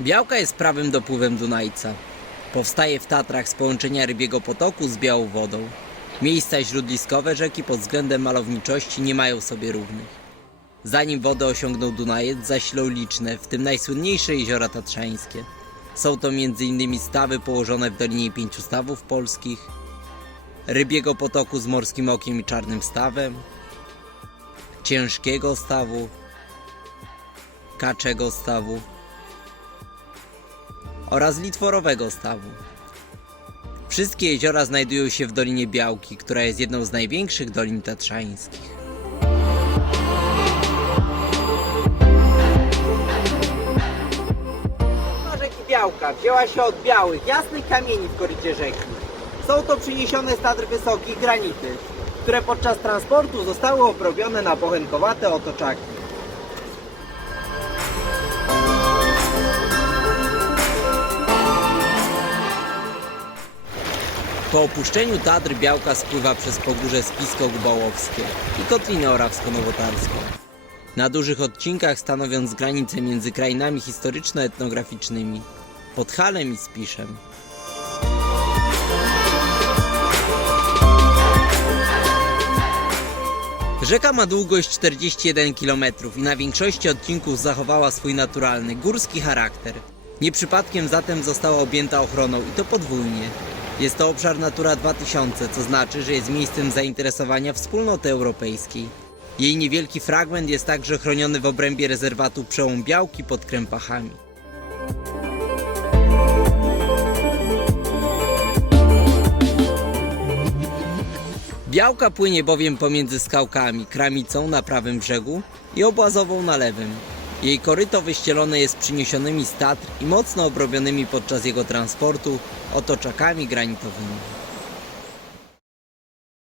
Białka jest prawym dopływem Dunajca. Powstaje w Tatrach z połączenia rybiego potoku z białą wodą. Miejsca źródliskowe rzeki pod względem malowniczości nie mają sobie równych. Zanim wodę osiągną Dunajec, zasilą liczne, w tym najsłynniejsze jeziora tatrzańskie. Są to m.in. stawy położone w Dolinie Pięciu Stawów Polskich, rybiego potoku z morskim okiem i czarnym stawem, ciężkiego stawu, kaczego stawu oraz litworowego stawu. Wszystkie jeziora znajdują się w Dolinie Białki, która jest jedną z największych dolin tatrzańskich. Rzeki Białka wzięła się od białych, jasnych kamieni w korycie rzeki. Są to przyniesione z Tatr Wysokich granity, które podczas transportu zostały obrobione na pochenkowate otoczaki. Po opuszczeniu Tatr Białka spływa przez Pogórze Spisko-Gubałowskie i Kotlinę Orawsko-Nowotarską. Na dużych odcinkach stanowiąc granicę między krainami historyczno-etnograficznymi Podhalem i Spiszem. Rzeka ma długość 41 km i na większości odcinków zachowała swój naturalny, górski charakter. Nie przypadkiem zatem została objęta ochroną i to podwójnie. Jest to obszar Natura 2000, co znaczy, że jest miejscem zainteresowania wspólnoty europejskiej. Jej niewielki fragment jest także chroniony w obrębie rezerwatu przełom Białki pod Krępachami. Białka płynie bowiem pomiędzy skałkami, kramicą na prawym brzegu i obłazową na lewym. Jej koryto wyścielone jest przyniesionymi z Tatr i mocno obrobionymi podczas jego transportu otoczakami granitowymi.